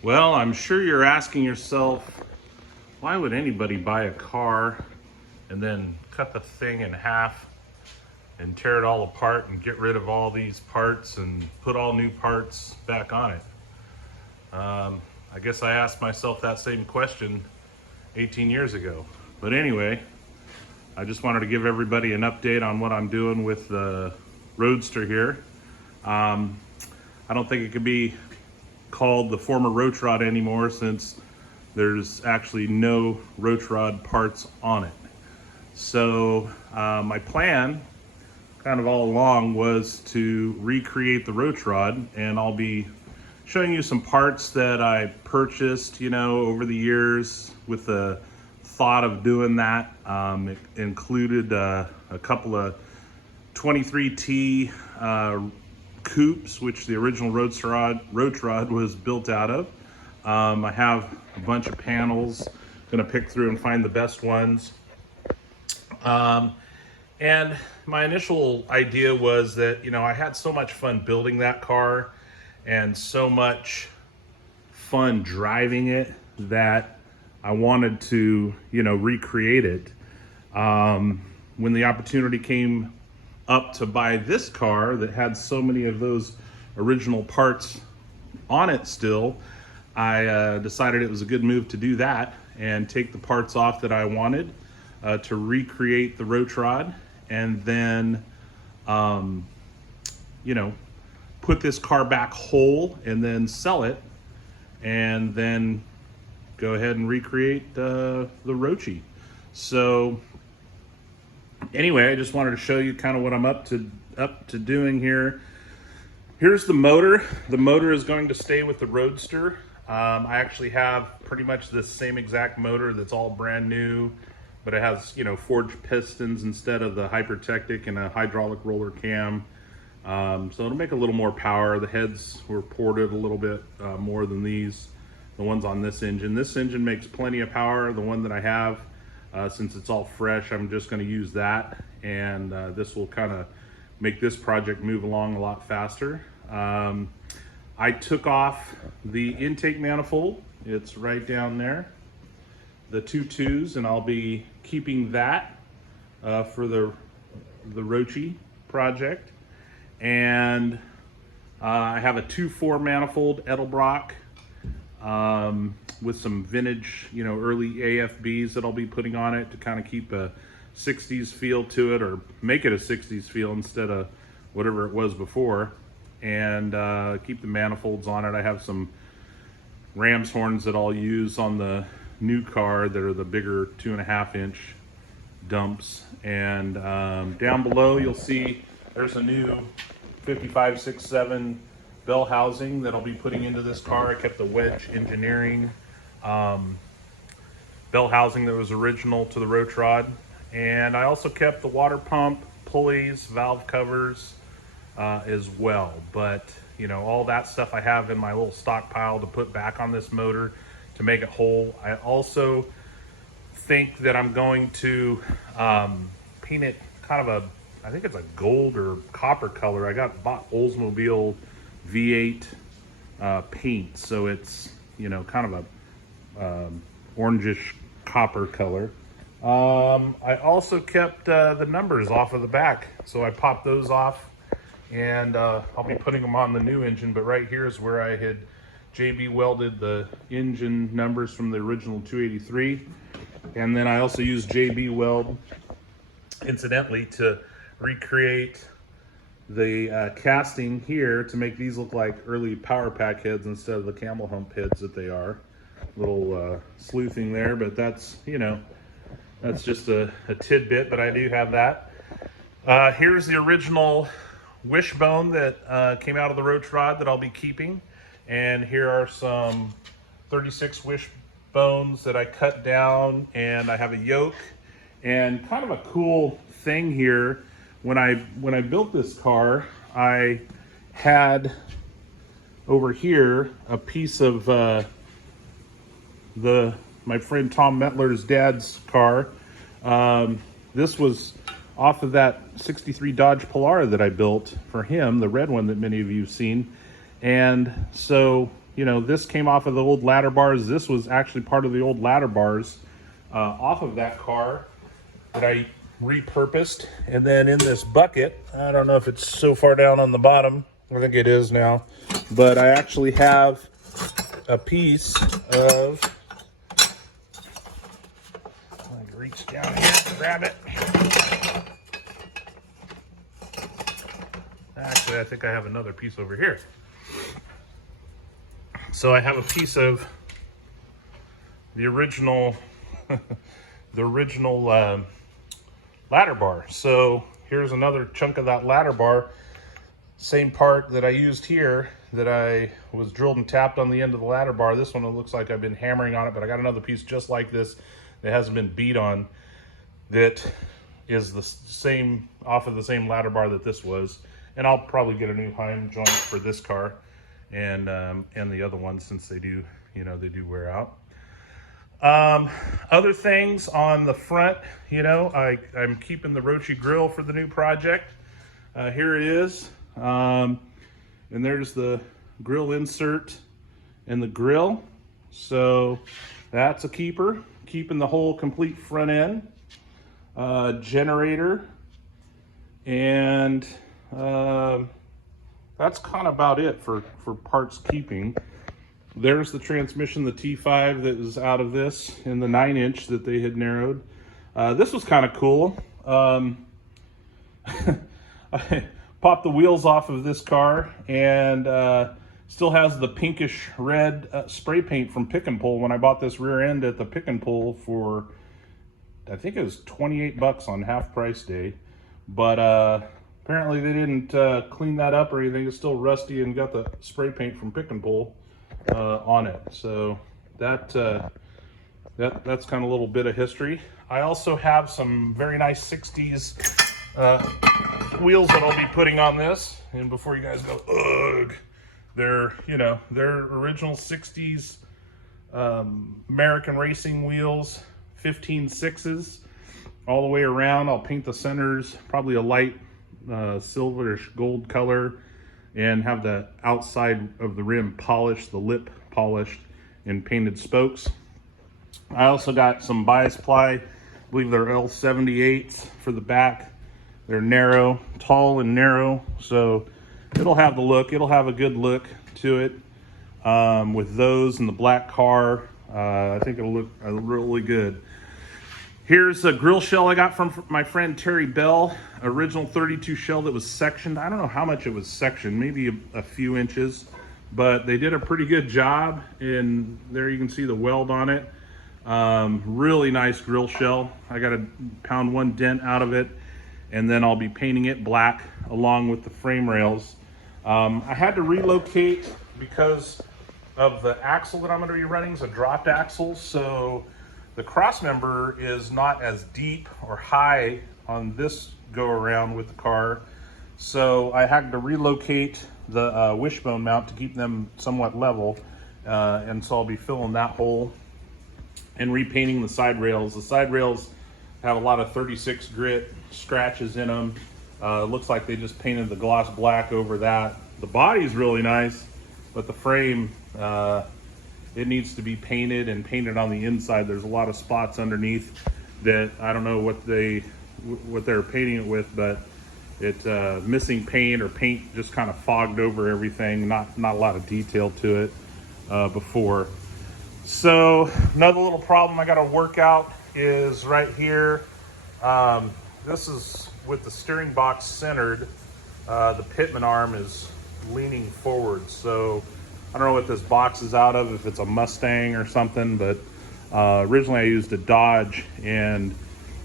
Well, I'm sure you're asking yourself, why would anybody buy a car and then cut the thing in half and tear it all apart and get rid of all these parts and put all new parts back on it? I guess I asked myself that same question 18 years ago. But anyway, I just wanted to give everybody an update on what I'm doing with the Roadster here. I don't think it could be called the former Roach Rod anymore, since there's actually no Roach Rod parts on it. So my plan kind of all along was to recreate the Roach Rod, and I'll be showing you some parts that I purchased, over the years with the thought of doing that. It included a couple of 23T coupes, which the original Roach Rod was built out of. I have a bunch of panels, gonna pick through and find the best ones. And my initial idea was that, I had so much fun building that car and so much fun driving it that I wanted to, recreate it. When the opportunity came up to buy this car that had so many of those original parts on it still, I decided it was a good move to do that and take the parts off that I wanted to recreate the Roach Rod, and then put this car back whole and then sell it, and then go ahead and recreate the Roachy. So anyway, I just wanted to show you kind of what I'm up to doing here. Here's the motor. The motor is going to stay with the Roadster. I actually have pretty much the same exact motor that's all brand new, but it has, forged pistons instead of the Hypertectic and a hydraulic roller cam. So it'll make a little more power. The heads were ported a little bit more than the ones on this engine. This engine makes plenty of power. The one that I have, since it's all fresh, I'm just going to use that, and this will kind of make this project move along a lot faster. I took off the intake manifold. It's right down there, the 2.2s, and I'll be keeping that for the Roachy project. And I have a 2.4 manifold Edelbrock with some vintage, early AFBs that I'll be putting on it to kind of keep a 60s feel to it, or make it a 60s feel instead of whatever it was before, and keep the manifolds on it. I have some ram's horns that I'll use on the new car that are the bigger 2.5-inch dumps. And down below you'll see there's a new 5567 bell housing that I'll be putting into this car. I kept the Wedge Engineering bell housing that was original to the Roach Rod. And I also kept the water pump, pulleys, valve covers as well. But, all that stuff I have in my little stockpile to put back on this motor to make it whole. I also think that I'm going to paint it kind of I think it's a gold or copper color. I bought Oldsmobile V8 paint, so it's kind of a orangish copper color. I also kept the numbers off of the back, so I popped those off, and I'll be putting them on the new engine. But right here is where I had JB welded the engine numbers from the original 283, and then I also used JB weld, incidentally, to recreate the casting here to make these look like early power pack heads instead of the camel hump heads that they are. Little sleuthing there, but that's that's just a tidbit, but I do have that. Here's the original wishbone that came out of the Roach Rod that I'll be keeping, and here are some 36 wishbones that I cut down, and I have a yoke. And kind of a cool thing here, when I built this car, I had over here a piece of my friend Tom Metler's dad's car. This was off of that 63 Dodge Polara that I built for him, the red one that many of you have seen. And so you know, this came off of the old ladder bars. This was actually part of the old ladder bars off of that car that I repurposed. And then in this bucket, I don't know if it's so far down on the bottom. I think it is now. But I actually have a piece of, I can reach down here and grab it. Actually, I think I have another piece over here. So I have a piece of the original, the original ladder bar. So here's another chunk of that ladder bar. Same part that I used here that I was drilled and tapped on the end of the ladder bar. This one, it looks like I've been hammering on it, but I got another piece just like this that hasn't been beat on that is the same, off of the same ladder bar that this was. And I'll probably get a new Heim joint for this car and the other ones, since they do, you know, they do wear out. Other things on the front, you know, I'm keeping the Roachy grill for the new project. Here it is. And there's the grill insert and the grill. So that's a keeper, keeping the whole complete front end. Generator, and that's kind of about it for parts keeping. There's the transmission, the T5 that is out of this in the 9-inch that they had narrowed. This was kind of cool. I popped the wheels off of this car, and still has the pinkish red spray paint from Pick and Pull when I bought this rear end at the Pick and Pull for, I think it was 28 bucks on half price day. But apparently they didn't clean that up or anything. It's still rusty and got the spray paint from Pick and Pull on it. So that's kind of a little bit of history. I also have some very nice 60s wheels that I'll be putting on this. And before you guys go, ugh, they're, you know, they're original 60s American racing wheels, 15.6s all the way around. I'll paint the centers probably a light silverish gold color, and have the outside of the rim polished, the lip polished, and painted spokes. I also got some bias ply. I believe they're L78s for the back. They're narrow, tall and narrow, so it'll have the look. It'll have a good look to it with those and the black car. I think it'll look really good. Here's a grill shell I got from my friend Terry Bell, original 32 shell that was sectioned. I don't know how much it was sectioned, maybe a few inches, but they did a pretty good job. And there you can see the weld on it. Really nice grill shell. I got to pound one dent out of it, and then I'll be painting it black along with the frame rails. I had to relocate because of the axle that I'm going to be running. It's a dropped axle, so the cross member is not as deep or high on this go around with the car. So I had to relocate the wishbone mount to keep them somewhat level. And so I'll be filling that hole and repainting the side rails. The side rails have a lot of 36 grit scratches in them. It looks like they just painted the gloss black over that. The body's really nice, but the frame, it needs to be painted and painted on the inside. There's a lot of spots underneath that I don't know what they're painting it with, but it's missing paint, or paint just kind of fogged over everything. Not a lot of detail to it before. So another little problem I got to work out is right here. This is with the steering box centered. The pitman arm is leaning forward, so I don't know what this box is out of, if it's a Mustang or something, but originally I used a Dodge and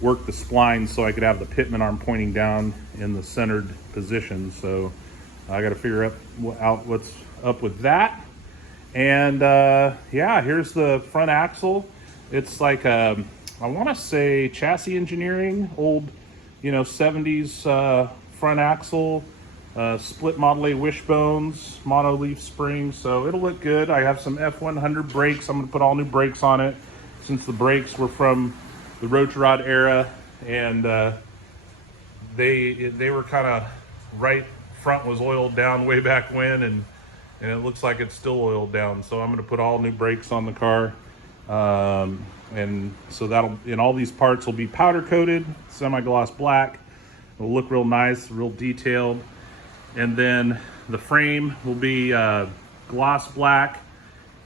worked the splines so I could have the pitman arm pointing down in the centered position. So I got to figure out what's up with that. And yeah, here's the front axle. It's like I want to say chassis engineering, old, you know, 70s front axle. Split Model A wishbones, mono leaf springs, so it'll look good. I have some F100 brakes. I'm going to put all new brakes on it, since the brakes were from the Roach Rod era, and they were kind of right. Front was oiled down way back when, and and it looks like it's still oiled down. So I'm going to put all new brakes on the car. And so and all these parts will be powder coated, semi-gloss black. It'll look real nice, real detailed. And then the frame will be gloss black,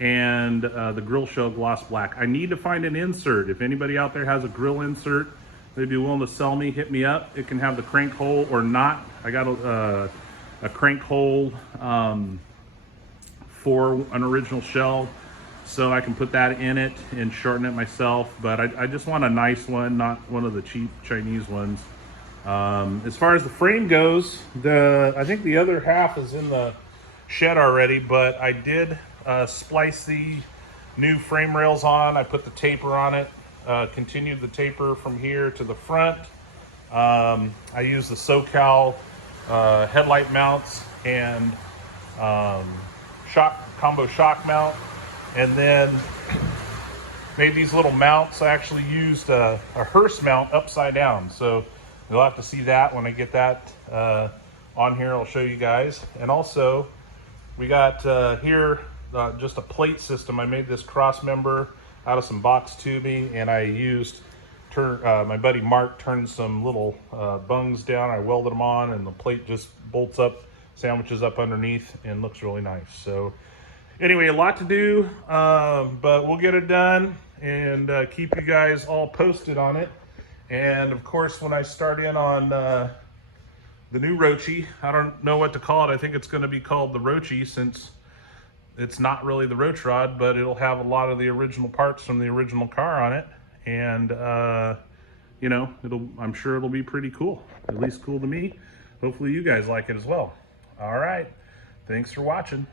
and the grill shell gloss black. I need to find an insert. If anybody out there has a grill insert they'd be willing to sell me, hit me up. It can have the crank hole or not. I got a crank hole for an original shell, so I can put that in it and shorten it myself. But I just want a nice one, not one of the cheap Chinese ones. As far as the frame goes, I think the other half is in the shed already, but I did splice the new frame rails on. I put the taper on it, continued the taper from here to the front. I used the SoCal headlight mounts and combo shock mount, and then made these little mounts. I actually used a Hurst mount upside down, so you'll have to see that when I get that on here. I'll show you guys. And also we got here just a plate system. I made this cross member out of some box tubing, and I used my buddy Mark turned some little bungs down. I welded them on, and the plate just bolts up, sandwiches up underneath, and looks really nice. So anyway, a lot to do, but we'll get it done and keep you guys all posted on it. And of course, when I start in on the new Roachy, I don't know what to call it. I think it's going to be called the Roachy, since it's not really the Roach Rod, but it'll have a lot of the original parts from the original car on it. And you know, I'm sure it'll be pretty cool, at least cool to me. Hopefully you guys like it as well. All right, thanks for watching.